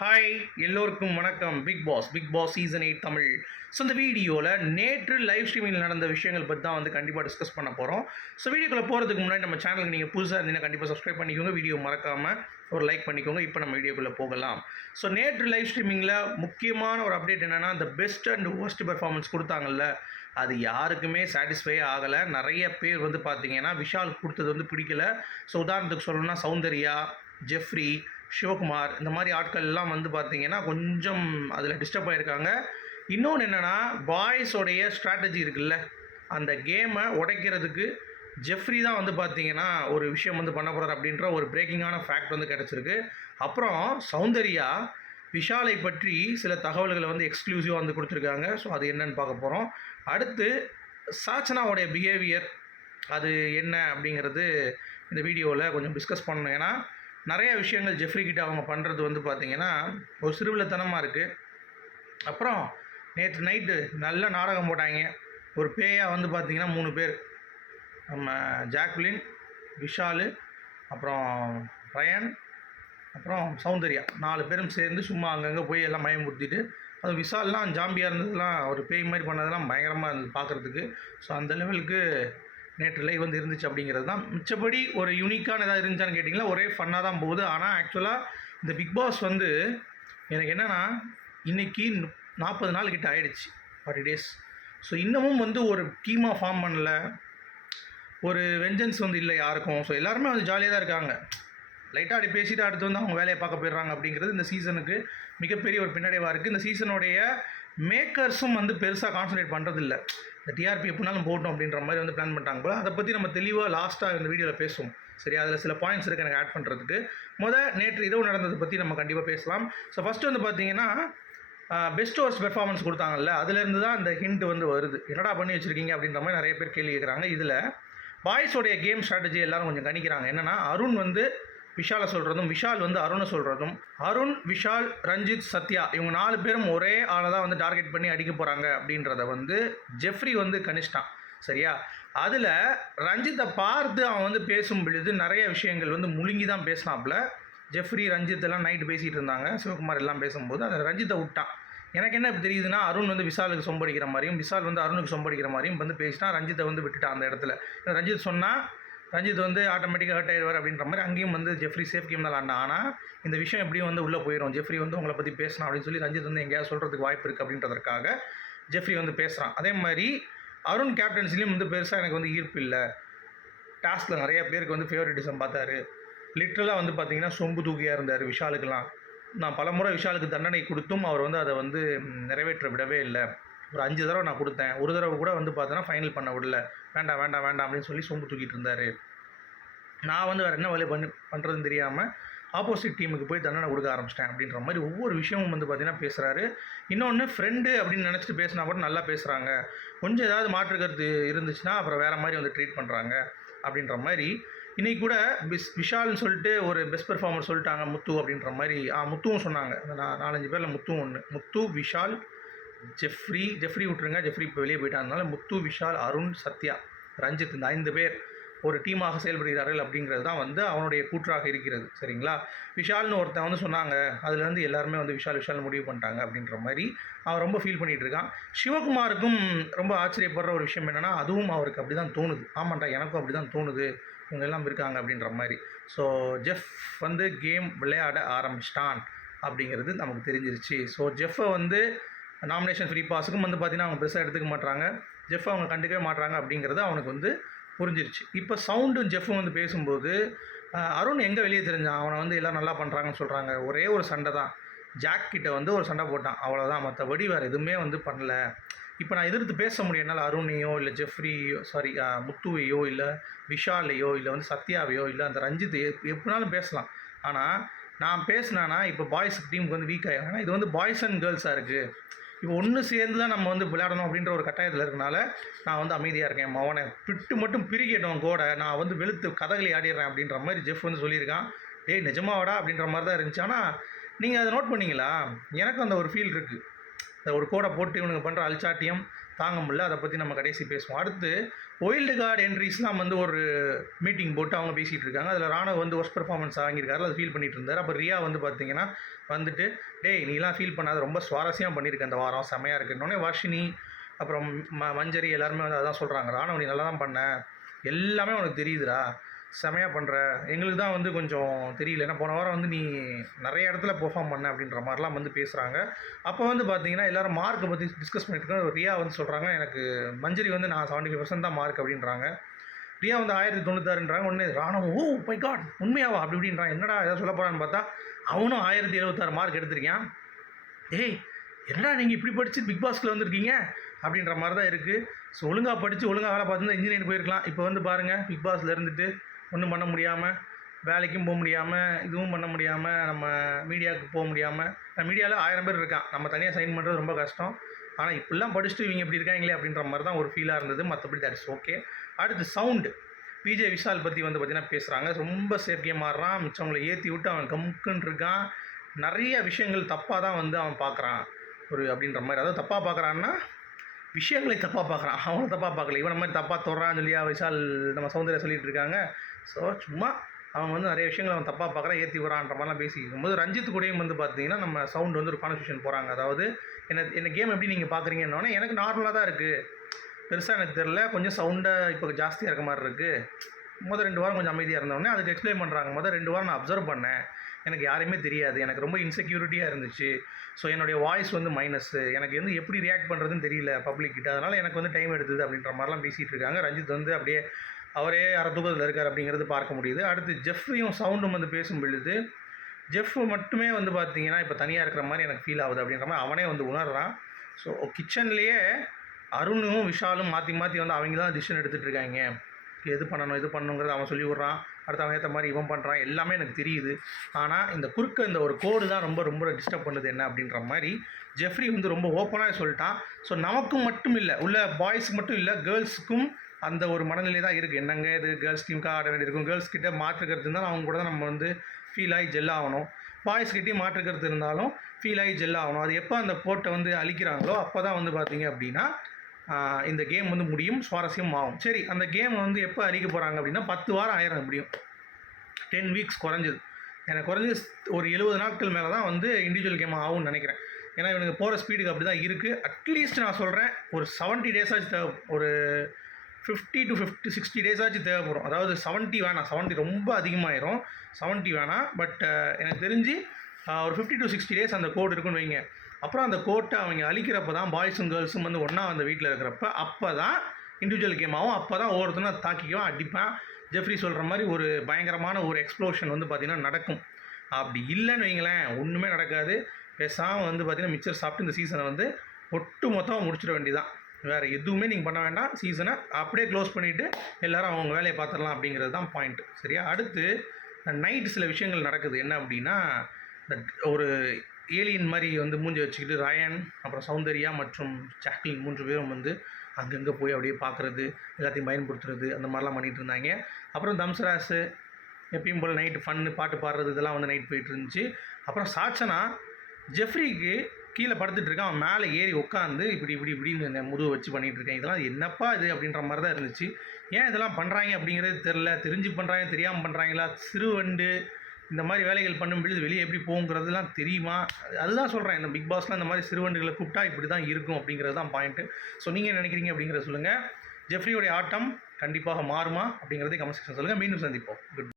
Hi எல்லோருக்கும் வணக்கம். Bigg Boss Bigg Boss season eight Tamil. So இந்த வீடியோவில் நேற்று லைவ் ஸ்ட்ரீமிங்கில் நடந்த விஷயங்கள் பற்றி தான் வந்து கண்டிப்பாக டிஸ்கஸ் பண்ண போகிறோம் ஸோ வீடியோக்குள்ளே போகிறதுக்கு முன்னாடி நம்ம சேனலுக்கு நீங்கள் புதுசாக இருந்தீங்கன்னா கண்டிப்பாக சப்ஸ்கிரைப் பண்ணிக்கோங்க. வீடியோ மறக்காமல் ஒரு லைக் பண்ணிக்கோங்க. இப்போ நம்ம வீடியோக்குள்ளே போகலாம். ஸோ நேற்று லைவ் ஸ்ட்ரீமிங்கில் முக்கியமான ஒரு அப்டேட் என்னென்னா இந்த பெஸ்ட் அண்ட் worst பெர்ஃபார்மன்ஸ் கொடுத்தாங்கல்ல. அது யாருக்குமே சாட்டிஸ்ஃபை ஆகலை. நிறைய பேர் வந்து பார்த்தீங்கன்னா விஷால் கொடுத்தது வந்து பிடிக்கல. ஸோ உதாரணத்துக்கு சொல்லணும்னா சௌந்தர்யா ஜெஃப்ரி சிவகுமார் இந்த மாதிரி ஆட்கள் எல்லாம் வந்து பார்த்தீங்கன்னா கொஞ்சம் அதில் டிஸ்டர்ப் ஆகியிருக்காங்க இன்னொன்று என்னென்னா பாய்ஸோடைய ஸ்ட்ராட்டஜி இருக்குல்ல அந்த கேமை உடைக்கிறதுக்கு ஜெஃப்ரி தான் வந்து பார்த்தீங்கன்னா ஒரு விஷயம் வந்து பண்ண போகிறார் அப்படின்ற ஒரு பிரேக்கிங்கான ஃபேக்ட் வந்து கிடச்சிருக்கு. அப்புறம் சௌந்தர்யா விஷாலை பற்றி சில தகவல்களை வந்து எக்ஸ்க்ளூசிவாக வந்து கொடுத்துருக்காங்க. ஸோ அது என்னன்னு பார்க்க போகிறோம் அடுத்து சாச்சனாவுடைய பிஹேவியர் அது என்ன அப்படிங்கிறது இந்த வீடியோவில் கொஞ்சம் டிஸ்கஸ் பண்ணணும். ஏன்னா நிறைய விஷயங்கள் ஜெஃப்ரி கிட்ட அவங்க பண்ணுறது வந்து பார்த்திங்கன்னா ஒரு சிறுவிலத்தனமாக இருக்குது அப்புறம் நேற்று நைட்டு நல்ல நாடகம் போட்டாங்க. ஒரு பேயாக வந்து பார்த்திங்கன்னா மூணு பேர். நம்ம ஜாக்லின் விஷாலு அப்புறம் ரயன் அப்புறம் சௌந்தர்யா. நாலு பேரும் சேர்ந்து சும்மா அங்கங்கே போய் எல்லாம் பயமுறுத்திட்டு அது விஷால்லாம் ஜாம்பியாக இருந்ததுலாம் ஒரு பேய் மாதிரி பண்ணதெல்லாம் பயங்கரமாக இருந்தது பார்க்குறதுக்கு ஸோ அந்த லெவலுக்கு நேற்று லைவ் வந்து இருந்துச்சு அப்படிங்கிறது தான். மிச்சப்படி ஒரு யூனிக்கான ஏதாவது இருந்துச்சான்னு கேட்டிங்கன்னா ஒரே ஃபன்னாக தான் போகுது. ஆனால் ஆக்சுவலாக இந்த பிக் பாஸ் வந்து எனக்கு என்னென்னா இன்றைக்கி நாற்பது நாள் கிட்ட ஆயிடுச்சு. ஃபார்ட்டி டேஸ் ஸோ இன்னமும் வந்து ஒரு டீமாக ஃபார்ம் பண்ணல. ஒரு வெஞ்சன்ஸ் வந்து இல்லை யாருக்கும். ஸோ எல்லாருமே வந்து ஜாலியாக தான் இருக்காங்க. லைட்டாக அப்படி பேசிட்டு அடுத்து வந்து அவங்க வேலையை பார்க்க போயிடுறாங்க அப்படிங்கிறது இந்த சீசனுக்கு மிகப்பெரிய ஒரு பின்னடைவாக இருக்குது இந்த சீசனுடைய மேக்கர்ஸும் வந்து பெருசாக கான்சன்ட்ரேட் பண்ணுறதில்ல டிஆர்பி எப்படினாலும் போட்டோம் அப்படின்ற மாதிரி வந்து பிளான் பண்ணுறாங்க போல. அதை பற்றி நம்ம தெளிவாக லாஸ்ட்டாக இந்த வீடியோவில் பேசுவோம். சரி அதில் சில பாயிண்ட்ஸ் இருக்குது எனக்கு ஆட் பண்ணுறதுக்கு முத நேற்று இரவு நடந்ததை பற்றி நம்ம கண்டிப்பாக பேசலாம். ஸோ ஃபஸ்ட்டு வந்து பார்த்தீங்கன்னா பெஸ்ட் ஓர்ஸ் பெர்ஃபார்மன்ஸ் கொடுத்தாங்கல்ல அதுலேருந்து தான் இந்த ஹிண்ட் வந்து வருது. என்னடா பண்ணி வச்சுருக்கீங்க அப்படின்ற மாதிரி நிறைய பேர் கேள்வி கேட்குறாங்க இதில் பாய்ஸோடைய கேம் ஸ்ட்ராட்டஜி எல்லாரும் கொஞ்சம் கணிக்கிறாங்க. என்னென்னா அருண் வந்து விஷாலை சொல்கிறதும் விஷால் வந்து அருணை சொல்கிறதும் அருண் விஷால் ரஞ்சித் சத்யா இவங்க நாலு பேரும் ஒரே ஆளை தான் வந்து டார்கெட் பண்ணி அடிக்க போகிறாங்க அப்படின்றத வந்து ஜெஃப்ரி வந்து கணிஷ்டான் சரியா? அதில் ரஞ்சித்தை பார்த்து அவன் வந்து பேசும் பொழுது நிறைய விஷயங்கள் வந்து முழுங்கி தான் பேசினாப்புல. ஜெஃப்ரி ரஞ்சித் எல்லாம் நைட்டு பேசிகிட்டு இருந்தாங்க. சிவகுமார் எல்லாம் பேசும்போது அந்த ரஞ்சித்தை விட்டான். எனக்கு என்ன இப்போ தெரியுதுன்னா அருண் வந்து விஷாலுக்கு சொம்படிக்கிற மாதிரியும் விஷால் வந்து அருணுக்கு சொம்படிக்கிற மாதிரியும் வந்து பேசினா ரஞ்சித்தை வந்து விட்டுட்டான் அந்த இடத்துல. ரஞ்சித் சொன்னால் ரஞ்சித் வந்து ஆட்டோமேட்டிக்காக ஹர்ட் ஆயிடுவார் அப்படின்ற மாதிரி அங்கேயும் வந்து ஜெஃப்ரி சேஃப் கேம் தான் விளாண்டான். ஆனால் இந்த விஷயம் எப்படியும் வந்து உள்ளே போயிடும் ஜெஃப்ரி வந்து உங்களை பற்றி பேசணும் அப்படின்னு சொல்லி ரஞ்சித் வந்து எங்கேயாவது சொல்கிறதுக்கு வாய்ப்பு இருக்குது அப்படின்றதுக்காக ஜெஃப்ரி வந்து பேசுகிறான் அதே மாதிரி அருண் கேப்டன்சிலையும் வந்து பெருசாக எனக்கு வந்து ஈர்ப்பு இல்லை. டாஸ்கில் நிறைய பேருக்கு வந்து ஃபேவரட்டிசம் பார்த்தாரு. லிட்ரலாக வந்து பார்த்தீங்கன்னா சொம்பு தூக்கியாக இருந்தார் விஷாலுக்கெல்லாம். நான் பலமுறை விஷாலுக்கு தண்டனை கொடுத்தும் அவர் வந்து அதை வந்து நிறைவேற்ற விடவே இல்லை. ஒரு அஞ்சு தடவை நான் கொடுத்தேன். ஒரு தடவை கூட வந்து பார்த்தோன்னா ஃபைனல் பண்ண விடல. வேண்டாம் வேண்டாம் வேண்டாம் அப்படின்னு சொல்லி சொம்பு தூக்கிட்டு இருந்தார். நான் வந்து வேறு என்ன வேலை பண்ணி பண்ணுறதுன்னு தெரியாமல் ஆப்போசிட் டீமுக்கு போய் தண்டனை கொடுக்க ஆரம்பிச்சிட்டேன் அப்படின்ற மாதிரி ஒவ்வொரு விஷயமும் வந்து பார்த்திங்கன்னா பேசுகிறாரு இன்னொன்று ஃப்ரெண்டு அப்படின்னு நினச்சிட்டு பேசினா கூட நல்லா பேசுகிறாங்க கொஞ்சம் ஏதாவது மாற்று கருத்து இருந்துச்சுன்னா அப்புறம் வேறு மாதிரி வந்து ட்ரீட் பண்ணுறாங்க அப்படின்ற மாதிரி. இன்றைக்கி கூட பிஸ் விஷால்னு சொல்லிட்டு ஒரு பெஸ்ட் பெர்ஃபார்மர் சொல்லிட்டாங்க முத்து அப்படின்ற மாதிரி. ஆ முத்துவும் சொன்னாங்க. நான் நாலஞ்சு பேரில் முத்துவும் ஒன்று முத்து விஷால் ஜெஃப்ரி ஜெஃப்ரி விட்டுருங்க. ஜெஃப்ரி இப்போ வெளியே போயிட்டாங்கனால முத்து விஷால் அருண் சத்யா ரஞ்சித் இந்த ஐந்து பேர் ஒரு டீமாக செயல்படுகிறார்கள் அப்படிங்கிறது தான் வந்து அவனுடைய கூற்றாக இருக்கிறது. சரிங்களா? விஷால்னு ஒருத்தன் வந்து சொன்னாங்க அதுலேருந்து எல்லாருமே வந்து விஷால் விஷால் முடிவு பண்ணிட்டாங்க அப்படின்ற மாதிரி அவன் ரொம்ப ஃபீல் பண்ணிகிட்டு இருக்கான். சிவகுமாருக்கும் ரொம்ப ஆச்சரியப்படுற ஒரு விஷயம் என்னென்னா அதுவும் அவருக்கு அப்படி தான் தோணுது. ஆமாண்டா எனக்கும் அப்படி தான் தோணுது. இவங்க எல்லாம் இருக்காங்க அப்படின்ற மாதிரி. ஸோ ஜெஃப் வந்து கேம் விளையாட ஆரம்பிச்சிட்டான் அப்படிங்கிறது நமக்கு தெரிஞ்சிருச்சு. ஸோ ஜெஃப்பை வந்து நாமினேஷன் ஃப்ரீ பாஸுக்கும் வந்து பார்த்தீங்கன்னா அவங்க பெருசாக எடுத்துக்க மாட்டாங்க ஜெஃப் அவங்க கண்டுக்கவே மாட்டாங்க அப்படிங்கிறது அவனுக்கு வந்து புரிஞ்சிருச்சு. இப்போ சவுண்டும் ஜெஃப்பும் வந்து பேசும்போது அருண் எங்கே வெளியே தெரிஞ்சான்? அவனை வந்து எல்லாம் நல்லா பண்ணுறாங்கன்னு சொல்கிறாங்க ஒரே ஒரு சண்டை தான். ஜாக் கிட்ட வந்து ஒரு சண்டை போட்டான். அவ்வளோதான் மற்றபடி வேறு எதுவுமே வந்து பண்ணல. இப்போ நான் எதிர்த்து பேச முடியும். என்னால் அருணையோ இல்லை ஜெஃப்ரியோ சாரி முத்துவையோ இல்லை விஷாலையோ இல்லை வந்து சத்யாவையோ இல்லை அந்த ரஞ்சித் எப்படினாலும் பேசலாம். ஆனால் நான் பேசினேன்னா இப்போ பாய்ஸ் டீமுக்கு வந்து வீக் ஆகிடும் ஆனால் இது வந்து பாய்ஸ் அண்ட் கேர்ள்ஸாக இருக்குது இப்போ ஒன்று சேர்ந்து தான் நம்ம வந்து விளையாடணும் அப்படின்ற ஒரு கட்டாயத்தில் இருக்கனால நான் வந்து அமைதியாக இருக்கேன். மவனை பிட்டு மட்டும் பிரிக்கட்டும் கோடை. நான் வந்து வெளுத்து கதகளி ஆடிடுறேன் அப்படின்ற மாதிரி ஜெஃப் வந்து சொல்லியிருக்கான். டேய் நிஜமாவாடா? அப்படின்ற மாதிரி தான் இருந்துச்சு. ஆனால் நீங்கள் அதை நோட் பண்ணீங்களா? எனக்கும் அந்த ஒரு ஃபீல் இருக்குது இந்த ஒரு கோடை போட்டு இவனுங்க பண்ணுற அல்சாட்டியம் தாங்க முடியல. அதை பற்றி நம்ம கடைசி பேசுவோம். அடுத்து ஒயில்டு கார்டு என்ட்ரிஸ்லாம் வந்து ஒரு மீட்டிங் போட்டு அவங்க பேசிகிட்டு இருக்காங்க. அதில் ராணுவ வந்து ஒர்ஸ்ட் பர்ஃபார்மன்ஸ் வாங்கியிருக்காரு அதை ஃபீல் பண்ணிட்டு இருந்தார். அப்போ ரியா வந்து பார்த்தீங்கன்னா வந்துட்டு டேய் நீலாம் ஃபீல் பண்ணாத ரொம்ப சுவாரஸ்யமாக பண்ணியிருக்கேன் அந்த வாரம். செமையாக இருக்குன்னொடனே வர்ஷினி அப்புறம் ம மஞ்சரி எல்லாருமே வந்து அதான் சொல்கிறாங்க ராணுவ நீ நல்லா தான் பண்ண. எல்லாமே உனக்கு தெரியுதுடா. செமையாக பண்ணுற எங்களுக்கு தான் வந்து கொஞ்சம் தெரியல. ஏன்னா போன வாரம் வந்து நீ நிறைய இடத்துல பெர்ஃபார்ம் பண்ண அப்படின்ற மாதிரிலாம் வந்து பேசுகிறாங்க அப்போ வந்து பார்த்தீங்கன்னா எல்லாரும் மார்க்கை பற்றி டிஸ்கஸ் பண்ணிட்டு இருக்கோம். ரியா வந்து சொல்கிறாங்க எனக்கு மஞ்சரி வந்து நான் செவன்ட்டி ஃபைவ் பர்சன்ட் தான் மார்க் அப்படின்றாங்க. ரியா வந்து ஆயிரத்தி தொண்ணூத்தாறுன்றாங்க. உடனே ராணம் ஓ பை காட் உண்மையாவா? அப்படி இப்படின்றான் என்னடா ஏதாவது சொல்ல போகிறான்னு பார்த்தா அவனும் ஆயிரத்தி எழுபத்தாறு மார்க் எடுத்திருக்கான். ஏய் என்னடா நீங்கள் இப்படி படித்து பிக் பாஸ்கில் வந்திருக்கீங்க? அப்படின்ற மாதிரி தான் இருக்குது ஸோ ஒழுங்காக படித்து ஒழுங்காக வேலை பார்த்துருந்தா இன்ஜினியரிங் போயிருக்கலாம். இப்போ வந்து பாருங்கள் பிக் பாஸில் இருந்துட்டு ஒன்றும் பண்ண முடியாமல் வேலைக்கும் போக முடியாமல் இதுவும் பண்ண முடியாமல் நம்ம மீடியாவுக்கு போக முடியாமல் மீடியாவில் ஆயிரம் பேர் இருக்கான். நம்ம தனியாக சைன் பண்ணுறது ரொம்ப கஷ்டம். ஆனால் இப்படிலாம் படிச்சுட்டு இவங்க இப்படி இருக்காங்களே அப்படின்ற மாதிரி தான் ஒரு ஃபீலாக இருந்தது. மற்றபடி தட் இஸ் ஓகே அடுத்து சவுண்டு பிஜே விஷால் பற்றி வந்து பார்த்தீங்கன்னா பேசுகிறாங்க ரொம்ப சேஃப் கேம் ஆடுறான். மிச்சவங்களை ஏற்றி விட்டு அவன் கம்க்குன்னு இருக்கான். நிறைய விஷயங்கள் தப்பாக தான் வந்து அவன் பார்க்குறான் ஒரு அப்படின்ற மாதிரி. அதாவது தப்பாக பார்க்குறான்னா விஷயங்களை தப்பாக பார்க்குறான் அவனை தப்பாக பார்க்கல இவன் மாதிரி தப்பாக தொடுறான்னு சொல்லியா விஷால் நம்ம சௌந்தர்யா சொல்லிட்டு இருக்காங்க. ஸோ சும்மா அவன் வந்து நிறைய விஷயங்களை அவன் தப்பாக பார்க்குறான் ஏற்றி விடுறான்ற மாதிரிலாம் பேசிக்கும் போது ரஞ்சித் கூடயும் வந்து பார்த்தீங்கன்னா நம்ம சவுண்ட் வந்து ஒரு கான்வர்சேஷன் போகிறாங்க அதாவது என்ன என்ன கேம் எப்படி நீங்கள் பார்க்குறீங்கன்னொன்னே எனக்கு நார்மலாக தான் இருக்குது பெருசாக எனக்கு தெரில கொஞ்சம் சவுண்டாக இப்போ ஜாஸ்தியாக இருக்க மாதிரி இருக்குது முதல் ரெண்டு வாரம் கொஞ்சம் அமைதியாக இருந்தவொடனே அதுக்கு எக்ஸ்பிளைன் பண்ணுறாங்க முதல் ரெண்டு வாரம் நான் அப்சர்வ் பண்ணேன். எனக்கு யாரையுமே தெரியாது. எனக்கு ரொம்ப இன்செக்யூரிட்டியாக இருந்துச்சு. ஸோ என்னுடைய வாய்ஸ் வந்து மைனஸ்ஸு எனக்கு வந்து எப்படி ரியாக்ட் பண்ணுறதுன்னு தெரியல பப்ளிக் கிட்ட. அதனால் எனக்கு வந்து டைம் எடுத்தது அப்படின்ற மாதிரிலாம் பேசிகிட்டு இருக்காங்க. ரஞ்சித் வந்து அப்படியே அவரே அரை தூக்கத்தில் இருக்கார் அப்படிங்கிறது பார்க்க முடியுது. அடுத்து ஜெஃப்ரியும் சவுண்டும் வந்து பேசும் பொழுது ஜெஃப் மட்டுமே வந்து பார்த்தீங்கன்னா இப்போ தனியாக இருக்கிற மாதிரி எனக்கு ஃபீல் ஆகுது அப்படின்ற மாதிரி அவனே வந்து உணர்றான். ஸோ கிச்சன்லேயே அருணும் விஷாலும் மாற்றி மாற்றி வந்து அவங்க தான் டிசிஷன் எடுத்துகிட்டு இருக்காங்க. எது பண்ணணும் இது பண்ணணுங்கிறத அவன் சொல்லி விட்றான் அடுத்து அவன் ஏற்ற மாதிரி இவன் பண்ணுறான் எல்லாமே எனக்கு தெரியுது. ஆனால் இந்த குறுக்க இந்த ஒரு கோடு தான் ரொம்ப ரொம்ப டிஸ்டர்ப் பண்ணுது என்ன அப்படின்ற மாதிரி ஜெஃப்ரி வந்து ரொம்ப ஓப்பனாக சொல்லிட்டான். ஸோ நமக்கும் மட்டும் இல்லை உள்ள பாய்ஸ்க்கு மட்டும் இல்லை கேர்ள்ஸுக்கும் அந்த ஒரு மனநிலை தான் இருக்குது என்னங்க இது? கேர்ள்ஸ் டீமுக்காக ஆட வேண்டியிருக்கும். கேர்ள்ஸ் கிட்டே மாற்று கருத்து இருந்தாலும் அவங்க கூட தான் நம்ம வந்து ஃபீல் ஆகி ஜெல் ஆகணும். பாய்ஸ்கிட்டையும் மாற்றுக்கிறது மாற்று கருத்து இருந்தாலும் ஃபீல் ஆகி ஜெல் ஆகணும். அது எப்போ அந்த கோட்டை வந்து அழிக்கிறாங்களோ அப்போ தான் வந்து பார்த்தீங்க அப்படின்னா இந்த கேம் வந்து முடியும் சுவாரஸ்யம் ஆகும். சரி அந்த கேம் வந்து எப்போ அழிக்க போகிறாங்க அப்படின்னா பத்து வாரம் ஆயிரம் முடியும் டென் வீக்ஸ் குறைஞ்சது. எனக்கு குறைஞ்சது ஒரு எழுபது நாட்கள் மேலே தான் வந்து இண்டிவிஜுவல் கேம் ஆகும்னு நினைக்கிறேன். ஏன்னா இவனுக்கு போகிற ஸ்பீடுக்கு அப்படி தான் இருக்குது அட்லீஸ்ட் நான் சொல்கிறேன் ஒரு செவன்ட்டி டேஸாச்சும் தேவை ஒரு fifty to fifty sixty days தேவைப்படும். அதாவது செவன்ட்டி வேணாம். செவன்ட்டி ரொம்ப அதிகமாயிரும். செவன்ட்டி வேணாம். பட் எனக்கு தெரிஞ்சு ஒரு ஃபிஃப்டி டு சிக்ஸ்டி டேஸ் அந்த கோடு இருக்குன்னு வைங்க. அப்புறம் அந்த கோட்டை அவங்க அழிக்கிறப்ப தான் பாய்ஸும் கேர்ள்ஸும் வந்து ஒன்றா அந்த வீட்டில் இருக்கிறப்ப அப்போ தான் இண்டிவிஜுவல் கேம் ஆகும் அப்போ தான் ஒவ்வொருத்தனும் அதை தாக்கிக்குவான் அடிப்பான். ஜெஃப்ரி சொல்கிற மாதிரி ஒரு பயங்கரமான ஒரு எக்ஸ்ப்ளோஷன் வந்து பார்த்திங்கன்னா நடக்கும். அப்படி இல்லைன்னு வைங்களேன் ஒன்றுமே நடக்காது. பேசாமல் வந்து பார்த்திங்கன்னா மிச்சர் சாப்பிட்டு இந்த சீசனை வந்து ஒட்டு மொத்தமாக முடிச்சிட வேண்டியதான் வேறு எதுவுமே நீங்கள் பண்ண வேண்டாம். சீசனை அப்படியே க்ளோஸ் பண்ணிவிட்டு எல்லாரும் அவங்க வேலையை பார்த்துடலாம் அப்படிங்கிறது தான் பாயிண்ட் சரியா? அடுத்து நைட்டு சில விஷயங்கள் நடக்குது. என்ன அப்படின்னா இந்த ஒரு ஏலியன் மாதிரி வந்து மூஞ்சி வச்சுக்கிட்டு ராயன் அப்புறம் சௌந்தர்யா மற்றும் ஜாக்லின் மூன்று பேரும் வந்து அங்கங்கே போய் அப்படியே பார்க்குறது எல்லாத்தையும் பயன்படுத்துறது அந்த மாதிரிலாம் பண்ணிகிட்டு இருந்தாங்க. அப்புறம் தம்சராசு எப்பயும் போல் நைட்டு ஃபன்னு பாட்டு பாடுறது இதெல்லாம் வந்து நைட் போயிட்டு இருந்துச்சு. அப்புறம் சாட்சனா ஜெஃப்ரிக்கு கீழே படுத்துட்டு இருக்கான். அவன் மேலே ஏறி உட்காந்து இப்படி இப்படி இப்படின்னு முதுவை வச்சு பண்ணிகிட்ருக்கேன் இருக்கேன். இதெல்லாம் என்னப்பா இது அப்படின்ற மாதிரி தான் இருந்துச்சு. ஏன் இதெல்லாம் பண்ணுறாங்க அப்படிங்கிறது தெரில தெரிஞ்சு பண்ணுறாங்க தெரியாமல் பண்ணுறாங்களா சிறுவண்டு இந்த மாதிரி வேலைகள் பண்ணும் பொழுது வெளியே எப்படி போகுங்கிறதுலாம் தெரியுமா? அதுதான் சொல்கிறேன் இந்த பிக் பாஸ்லாம் இந்த மாதிரி சிறுவண்டுகளை கூப்பிட்டா இப்படி தான் இருக்கும் அப்படிங்கிறது தான் பாயிண்ட்டு ஸோ நீங்கள் நினைக்கிறீங்க அப்படிங்கிறத சொல்லுங்கள் ஜெஃப்ரியோடைய ஆட்டம் கண்டிப்பாக மாறுமா அப்படிங்கிறதே கமெண்ட் செக்ஷன் சொல்லுங்கள் மீண்டும் சந்திப்போம். குட்